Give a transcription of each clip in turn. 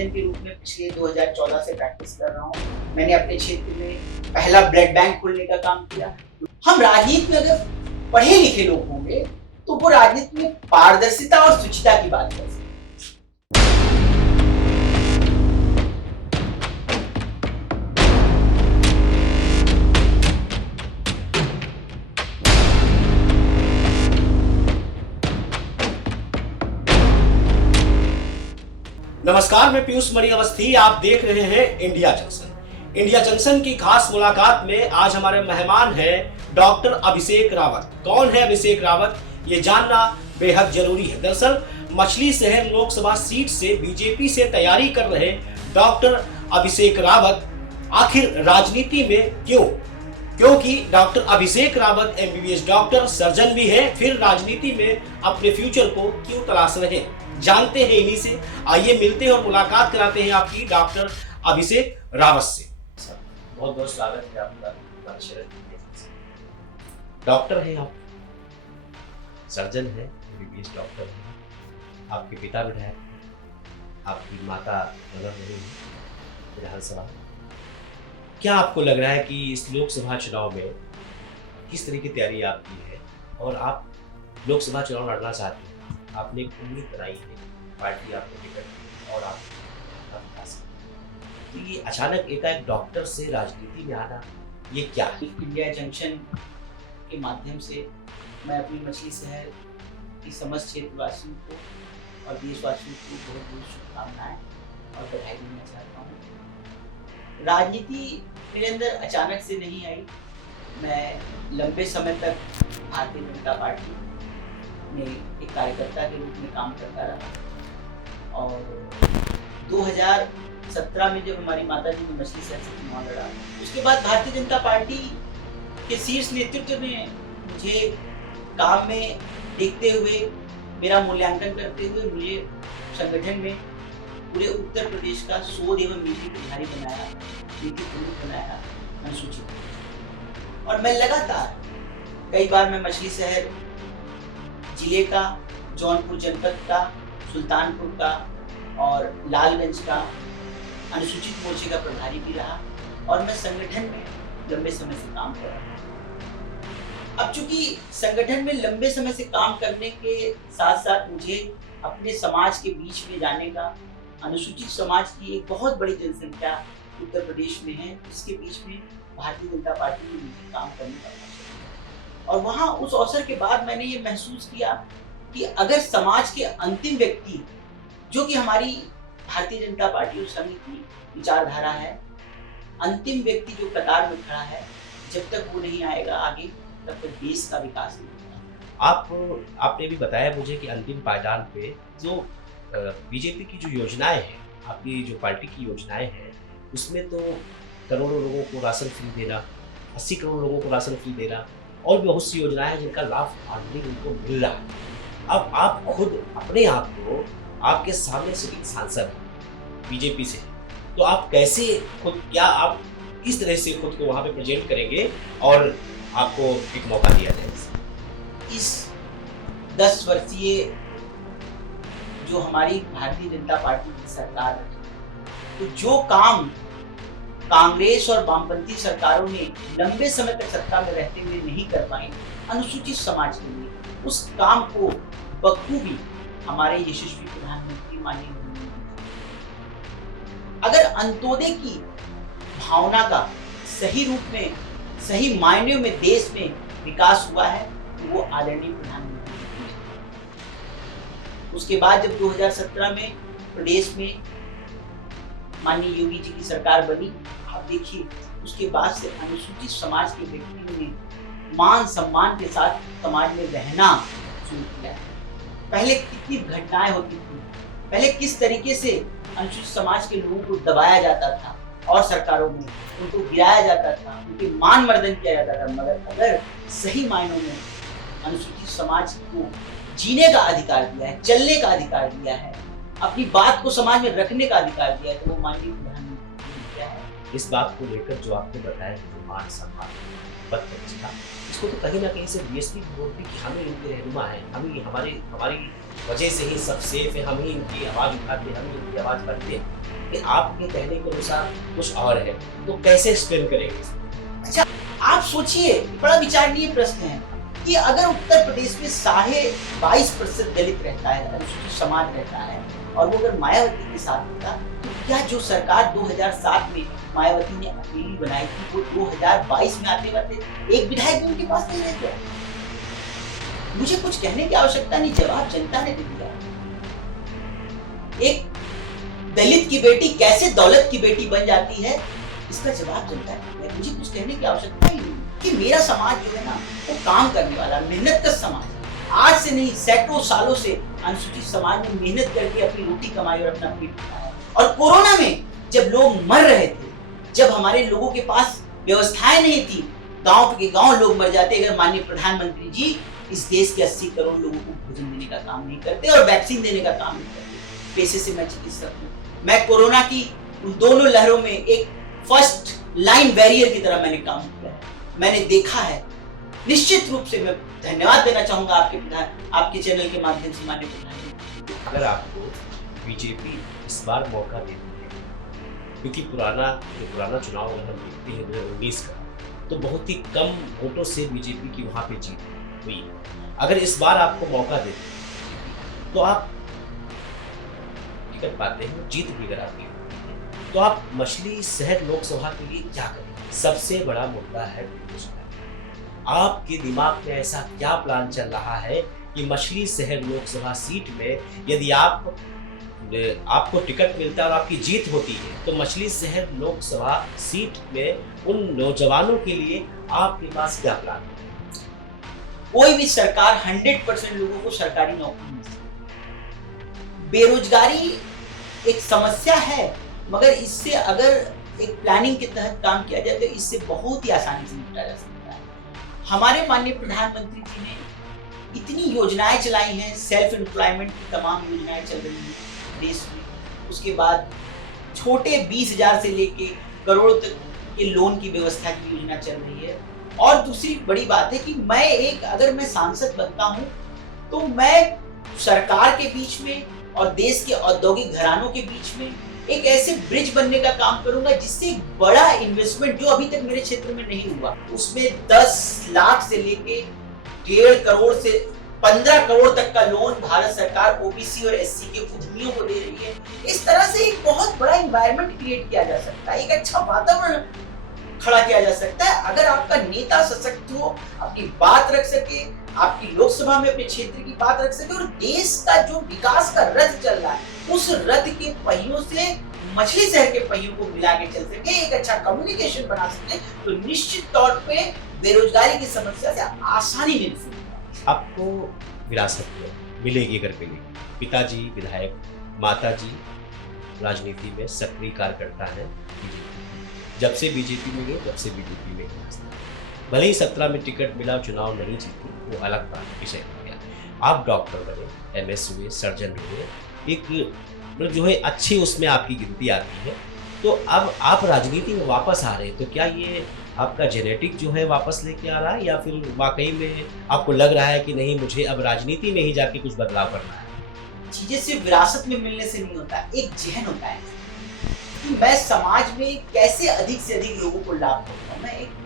Surgeon के रूप में पिछले 2014 से प्रैक्टिस कर रहा हूँ। मैंने अपने क्षेत्र में पहला ब्लड बैंक खोलने का काम किया। हम राजनीति में अगर पढ़े लिखे लोग होंगे तो वो राजनीति में पारदर्शिता और शुचिता की बात कर सकते हैं। नमस्कार, मैं पीयूष मणि अवस्थी। आप देख रहे हैं इंडिया जंक्शन। इंडिया जंक्शन की खास मुलाकात में आज हमारे मेहमान हैं डॉक्टर अभिषेक रावत। कौन है अभिषेक रावत, ये जानना बेहद जरूरी है। दरअसल मछली शहर लोकसभा सीट से बीजेपी से तैयारी कर रहे डॉक्टर अभिषेक रावत आखिर राजनीति में क्यों? क्योंकि डॉक्टर अभिषेक रावत एमबीबीएस डॉक्टर, सर्जन भी है, फिर राजनीति में अपने फ्यूचर को क्यों तलाश रहे हैं, जानते हैं इन्हीं से। आइए मिलते हैं और मुलाकात कराते हैं आपकी डॉक्टर अभिषेक रावत से। सर, बहुत बहुत स्वागत है आपका। डॉक्टर हैं आप, सर्जन हैं, एमबीबीएस डॉक्टर हैं, आपके पिता विधायक हैं, आपकी माता नगर रही है विधानसभा। क्या आपको लग रहा है कि इस लोकसभा चुनाव में किस तरह की तैयारी आपकी है और आप लोकसभा चुनाव लड़ना चाहते हैं? आपने एक उम्मीद बनाई है, पार्टी आपको टिकट दी और आप तो ये अचानक एकाएक डॉक्टर से राजनीति में आना, ये क्या है? इंडिया जंक्शन के माध्यम से मैं अपनी मछली शहर की समस्त क्षेत्रवासियों को और देशवासियों को बहुत बहुत शुभकामनाएं और बधाई देना चाहता हूँ। राजनीति मेरे अंदर अचानक से नहीं आई। मैं लंबे समय तक भारतीय जनता पार्टी में एक कार्यकर्ता के रूप में काम करता रहा और 2017 में जब हमारी माता जी ने मछली शहर से चुनाव लड़ा, उसके बाद भारतीय जनता पार्टी के शीर्ष नेतृत्व ने मुझे काम में देखते हुए, मेरा मूल्यांकन करते हुए मुझे संगठन में पूरे उत्तर प्रदेश का शोध एवं नीति प्रभारी बनाया, नीति प्रमुख बनाया, अनुसूचित। और मैं लगातार कई बार मैं मछली शहर जिले का, जौनपुर जनपद का, सुल्तानपुर का और लालगंज का अनुसूचित मोर्चे का प्रभारी भी रहा और मैं संगठन में लंबे समय से काम कर रहा हूँ। अब चूंकि संगठन में लंबे समय से काम करने के साथ साथ मुझे अपने समाज के बीच में जाने का, अनुसूचित समाज की एक बहुत बड़ी जनसंख्या उत्तर प्रदेश में है, इसके बीच में भारतीय जनता पार्टी में मुझे काम करने का अवसर मिला। और वहाँ उस अवसर के बाद मैंने ये महसूस किया कि अगर समाज के अंतिम व्यक्ति, जो कि हमारी भारतीय जनता पार्टी उस समय की विचारधारा है, अंतिम व्यक्ति जो कतार में खड़ा है, जब तक वो नहीं आएगा आगे, तब तक देश का विकास नहीं होगा। आपने भी बताया मुझे कि अंतिम पायदान पे जो बीजेपी की जो योजनाएं हैं, आपकी जो पार्टी की योजनाएं हैं, उसमें तो करोड़ों लोगों को राशन फ्री देना, 80 करोड़ लोगों को राशन फ्री देना और भी बहुत सी योजनाएं हैं जिनका लाभ आदमी उनको मिल रहा है। अब आप खुद अपने आप को, आपके सामने सिटिंग सांसद बीजेपी से, तो आप कैसे खुद, क्या आप किस तरह से खुद को वहां पे प्रेजेंट करेंगे और आपको एक मौका दिया जाए? इस 10 वर्षीय जो हमारी भारतीय जनता पार्टी की सरकार है, तो जो काम कांग्रेस और वामपंथी सरकारों ने लंबे समय तक सत्ता में रहते हुए नहीं कर पाए अनुसूचित समाज के लिए, उस काम को बखूबी हमारे यशस्वी प्रधानमंत्री माननीय मोदी जी, अगर अंत्योदय की भावना का सही रूप में, सही मायनों में देश में विकास हुआ है, तो वो आदरणीय प्रधानमंत्री जी। उसके बाद जब 2017 में प्रदेश में माननीय योगी जी की सरकार बनी, आप देखिए उसके बाद से अनुसूचित समाज के व्यक्तियों ने मान सम्मान के साथ समाज में रहना शुरू किया। पहले कितनी घटनाएं होती थी, पहले किस तरीके से अनुसूचित समाज के लोगों को दबाया जाता था और सरकारों में उनको गिराया जाता था, उनके मान मर्दन किया जाता था। मगर अगर सही मायनों में अनुसूचित समाज को जीने का अधिकार दिया है, चलने का अधिकार दिया है, अपनी बात को समाज में रखने का अधिकार दिया है, तो वो माननीय प्रधानमंत्री ने किया है। इस बात को लेकर जो आपने बताया, जो मान सम्मान, पद प्रतिष्ठा, इसको तो कहीं ना कहीं से बीएसपी बोलती कि हम ही इनके रहनुमा हैं, हम ही हमारी वजह से ही सब सेफ है, हम ही इनकी आवाज़ उठाते हैं, हम ही इनकी आवाज़ करते हैं। कि आपके कहने के अनुसार कुछ और है, तो कैसे एक्सप्लेन करेंगे? अच्छा, आप सोचिए, बड़ा विचारणीय प्रश्न है कि अगर उत्तर प्रदेश में 22.5% दलित रहता है, अनुसूचित समाज रहता है, और वो अगर मायावती के साथ होता, तो क्या जो सरकार 2007 में मायावती ने अकेली बनाई थी, वो 2022 में आते आते एक विधायक भी उनके पास नहीं रह गया? मुझे कुछ कहने की आवश्यकता नहीं, जवाब जनता ने दे दिया। एक दलित की बेटी कैसे दौलत की बेटी बन जाती है, इसका जवाब जनता ने दिया। मुझे कुछ कहने की आवश्यकता ही नहीं कि मेरा समाज जो है ना, वो काम करने वाला मेहनत का समाज है। आज से नहीं, सैकड़ों सालों से अनुसूचित समाज ने मेहनत करके अपनी रोटी कमाई और अपना पेट भराया। और कोरोना में जब लोग मर रहे थे, जब हमारे लोगों के पास व्यवस्थाएं नहीं थी, गांव के गांव लोग मर जाते अगर माननीय प्रधानमंत्री जी इस देश के 80 करोड़ लोगों को भोजन देने का काम नहीं करते और वैक्सीन देने का काम नहीं करते। पेशे से मैं चिकित्सक हूँ, मैं कोरोना की उन दोनों लहरों में एक फर्स्ट लाइन बैरियर की तरह मैंने काम किया है, मैंने देखा है। निश्चित रूप से मैं धन्यवाद देना चाहूंगा आपके चैनल के माध्यम से माननीय प्रधानमंत्री। अगर आपको बीजेपी इस बार मौका देती है, क्योंकि पुराना चुनाव अगर हम देखते हैं 2019 का, तो बहुत ही कम वोटों से बीजेपी की वहाँ पे जीत हुई है। अगर इस बार आपको मौका देते हैं, तो आप टिकट पाते हैं, जीत भी अगर आपकी होती है, तो आप मछली शहर लोकसभा के लिए क्या करेंगे? सबसे बड़ा मुद्दा है बेरोजगारी। आपके दिमाग में ऐसा क्या प्लान चल रहा है कि मछली शहर लोकसभा सीट में यदि आपको टिकट मिलता है और आपकी जीत होती है, तो मछली शहर लोकसभा सीट में उन नौजवानों के लिए आपके पास क्या प्लान है? कोई भी सरकार 100% लोगों को सरकारी नौकरी मिल सकती। बेरोजगारी एक समस्या है, मगर इससे अगर एक प्लानिंग के तहत काम किया जाए तो इससे बहुत ही आसानी से निपटा जा सकता है। हमारे माननीय प्रधानमंत्री जी ने इतनी योजनाएं चलाई हैं, सेल्फ एम्प्लॉयमेंट की तमाम योजनाएं चल रही हैं देश में। उसके बाद छोटे 20,000 से लेके करोड़ तक के लोन की व्यवस्था की योजना चल रही है। और दूसरी बड़ी बात है कि अगर मैं सांसद बनता हूं, तो मैं सरकार के बीच में और देश के औद्योगिक घरानों के बीच में एक ऐसे ब्रिज बनने का काम करूंगा जिससे एक बड़ा इन्वेस्टमेंट जो अभी तक मेरे क्षेत्र में नहीं हुआ, उसमें 10 लाख से लेके 1.5 करोड़ से 15 करोड़ तक का लोन भारत सरकार ओबीसी और एससी के उद्यमियों को दे रही है। इस तरह से एक बहुत बड़ा एनवायरनमेंट क्रिएट किया जा सकता है, एक अच्छा वातावरण खड़ा किया जा सकता है। अगर आपका नेता सशक्त हो, अपनी बात रख सके, आपकी लोकसभा में अपने क्षेत्र की बात रख सके और देश का जो विकास का रथ चल रहा है, उस रथ के पहियों से मछली शहर के पहियों को मिला के चल सके, एक अच्छा कम्युनिकेशन बना सके, तो निश्चित तौर पे बेरोजगारी की समस्या से आसानी मिल सकती है। आपको विरासत मिलेगी अगर मिलेगी। पिताजी विधायक, माताजी राजनीति में सक्रिय कार्यकर्ता है। जब से बीजेपी में गए, जब से बीजेपी में भले ही 17 में टिकट मिला, चुनाव नहीं जीती, वो अलग बात विषय हो गया। आप डॉक्टर बने, एमएस हुए, सर्जन हुए, एक मतलब जो है अच्छी उसमें आपकी गिनती आती है। तो अब आप राजनीति में वापस आ रहे हैं, तो क्या ये आपका जेनेटिक जो है वापस लेके आ रहा है, या फिर वाकई में आपको लग रहा है कि नहीं, मुझे अब राजनीति में ही जाके कुछ बदलाव करना है? चीजें सिर्फ विरासत में मिलने से नहीं होता, एक जहन होता है कि मैं समाज में कैसे अधिक से अधिक लोगों को लाभ दूंगा। मैं एक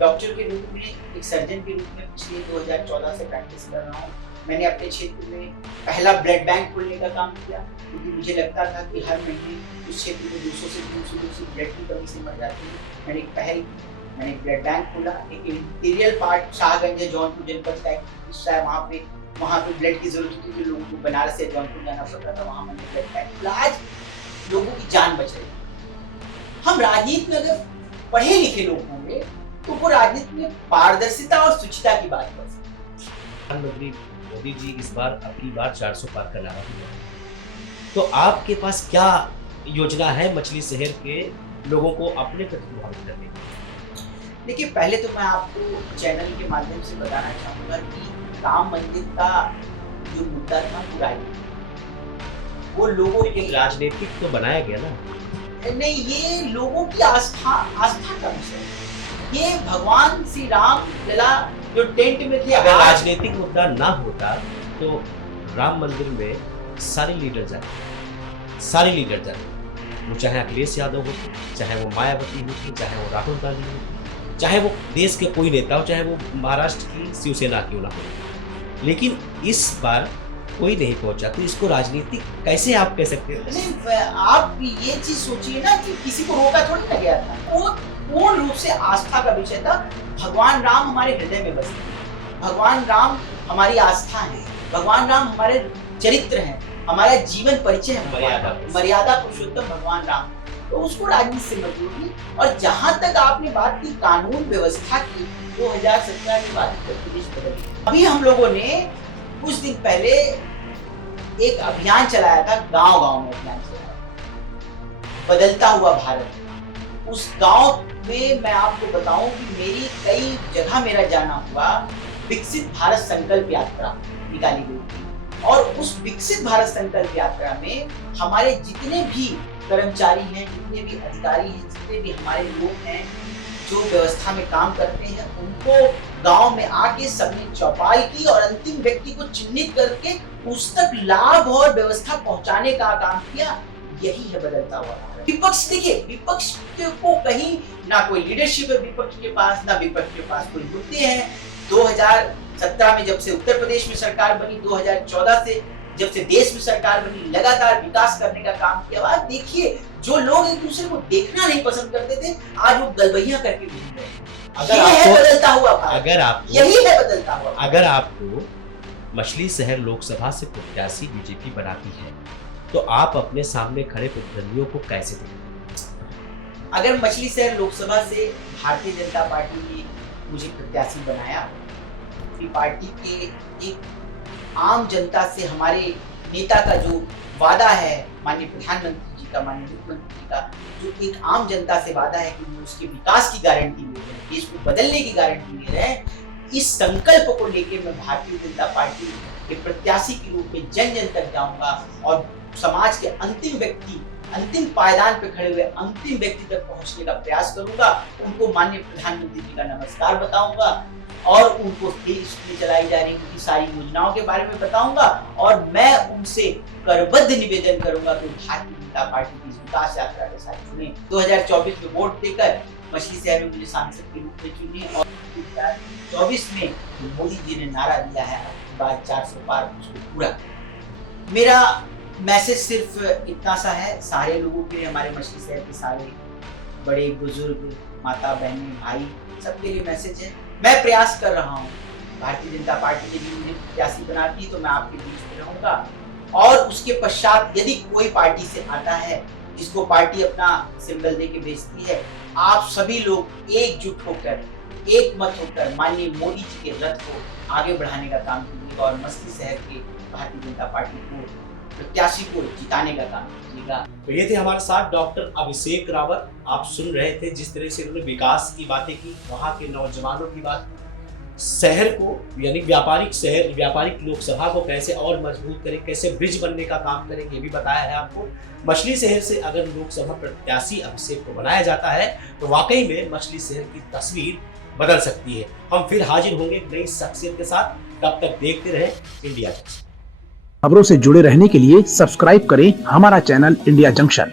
डॉक्टर के रूप में, एक सर्जन के रूप में पिछले 2014 से प्रैक्टिस कर रहा हूँ। मैंने अपने क्षेत्र में पहला ब्लड बैंक खोलने का काम किया, क्योंकि मुझे लगता था कि हर महीने उस क्षेत्र में 200 से 300 लोग से ब्लड की कमी से मर जाते हैं। मैंने एक पहल की, मैंने ब्लड बैंक खोला। एक इंटीरियर पार्ट शाहगंज जौनपुर जनपद का एक हिस्सा है, वहाँ पे ब्लड की जरूरत होती थी, लोगों को बनारस से जौनपुर जाना पड़ता था, वहाँ मैंने ब्लड बैंक खोला। आज लोगों की जान बच रही है। हम राजनीति में अगर पढ़े लिखे लोग होंगे तो वो राजनीति में पारदर्शिता और शुचिता की बात कर सकते हैं। प्रधानमंत्री मोदी जी इस बार अपनी बार 400 पार का नारा दिया, तो आपके पास क्या योजना है मछली शहर के लोगों को अपने प्रति प्रभावित करने की? देखिए, पहले तो मैं आपको चैनल के माध्यम से बताना चाहूंगा कि राम मंदिर का जो मुद्दा था पूरा वो लोगों के राजनीतिक तो बनाया गया ना, नहीं, ये लोगों की आस्था का विषय है। ये भगवान श्री राम लला जो टेंट में थे, अगर राजनीतिक मुद्दा ना होता तो राम मंदिर में सारे लीडर जाए, वो चाहे अखिलेश यादव होते, चाहे वो मायावती होती, चाहे वो राहुल गांधी होती, चाहे वो देश के कोई नेता हो, चाहे वो महाराष्ट्र की शिवसेना क्यों ना हो, लेकिन इस बार कोई नहीं पहुंचा। तो इसको राजनीतिक कैसे आप कह सकते हैं? नहीं, आप ये चीज सोचिए ना कि किसी को रोका थोड़ी ना गया था, वो पूर्ण रूप से आस्था का विषय था। भगवान राम हमारे हृदय में बसते हैं, भगवान राम हमारी आस्था है, भगवान राम हमारे चरित्र हैं, हमारा जीवन परिचय है, मर्यादा पुरुषोत्तम भगवान राम। तो उसको राजनीति से मत जोड़िए। और जहां तक आपने बात की कानून व्यवस्था की, 2017 के बाद उत्तर प्रदेश बदल। अभी हम लोगों ने कुछ दिन पहले एक अभियान चलाया था, गांव-गांव में अभियान चलाया, बदलता हुआ भारत। उस गांव में मैं आपको बताऊं कि मेरी कई जगह मेरा जाना हुआ, विकसित भारत संकल्प यात्रा निकाली गई थी। और उस विकसित भारत संकल्प यात्रा में हमारे जितने भी कर्मचारी हैं, जितने भी अधिकारी हैं, जितने भी हमारे लोग हैं जो व्यवस्था में काम करते हैं, उनको गांव में आके सबने चौपाल की और अंतिम व्यक्ति को चिन्हित करके उस तक लाभ और व्यवस्था पहुंचाने का काम किया। यही है बदलता हुआ भारत। विपक्ष देखिए, विपक्ष को कहीं ना कोई लीडरशिप है विपक्ष के पास, ना विपक्ष के पास कोई मुद्दे हैं। 2017 में जब से उत्तर प्रदेश में सरकार बनी, 2014 से जब से देश में सरकार बनी, लगातार विकास करने का काम किया। आप देखिए, जो लोग एक दूसरे को देखना नहीं पसंद करते थे, आज वो गलबैया करके घूम रहे हैं। यही है बदलता हुआ भारत, यही है बदलता हुआ। अगर आपको मछली शहर लोकसभा से प्रत्याशी बीजेपी बनाती है, तो आप अपने सामने खड़े प्रतिद्वंदियों को कैसे देखेंगे? अगर मछली शहर लोकसभा से भारतीय जनता पार्टी ने मुझे प्रत्याशी बनाया, पार्टी के एक आम जनता से हमारे नेता का जो वादा है, माननीय प्रधानमंत्री जी का, माननीय मुख्यमंत्री जी का जो एक आम जनता से वादा है कि वो उसके विकास की गारंटी ले रहे हैं, देश को बदलने की गारंटी ले रहे हैं, इस संकल्प को लेकर मैं भारतीय जनता पार्टी के प्रत्याशी के रूप में जन जन तक जाऊंगा और समाज के अंतिम व्यक्ति, अंतिम पायदान पे खड़े हुए अंतिम व्यक्ति तक पहुंचने का प्रयास करूंगा। उनको माननीय प्रधानमंत्री जी का नमस्कार बताऊंगा और उनको देश में चलाई जा रही उनकी सारी योजनाओं के बारे में बताऊंगा। और मैं उनसे करबद्ध निवेदन करूंगा कि भारतीय जनता पार्टी की विकास यात्रा के साथ चुने। 2024 में वोट देकर मछली शहर में मुझे सांसद के रूप में चुने और 2024 में मोदी जी ने नारा दिया है, अब बात 400 पार, उसको पूरा। मेरा मैसेज सिर्फ इतना सा है सारे लोगों के लिए, हमारे मछली शहर के सारे बड़े बुजुर्ग, माता बहनें, भाई, सबके लिए मैसेज है। मैं प्रयास कर रहा हूँ, भारतीय जनता पार्टी ने भी मुझे प्रत्याशी बनाती तो मैं आपके बीच में रहूंगा। और उसके पश्चात यदि कोई पार्टी से आता है जिसको पार्टी अपना सिंबल दे के भेजती है, आप सभी लोग एकजुट होकर, एक मत होकर माननीय मोदी जी के रथ को आगे बढ़ाने का काम कीजिएगा और मछली शहर के भारतीय जनता पार्टी को, प्रत्याशी को जिताने का काम कीजिएगा। तो ये थे हमारे साथ डॉक्टर अभिषेक रावत। आप सुन रहे थे जिस तरह से उन्होंने विकास की बातें की, वहाँ के नौजवानों की बात, शहर को यानी व्यापारिक शहर, व्यापारिक लोकसभा को कैसे और मजबूत करें, कैसे ब्रिज बनने का काम करें, ये भी बताया है आपको। मछली शहर से अगर लोकसभा प्रत्याशी अभिषेक को बनाया जाता है तो वाकई में मछली शहर की तस्वीर बदल सकती है। हम फिर हाजिर होंगे एक नई शख्सियत के साथ, तब तक देखते रहे इंडिया जंक्शन। खबरों से जुड़े रहने के लिए सब्सक्राइब करें हमारा चैनल इंडिया जंक्शन।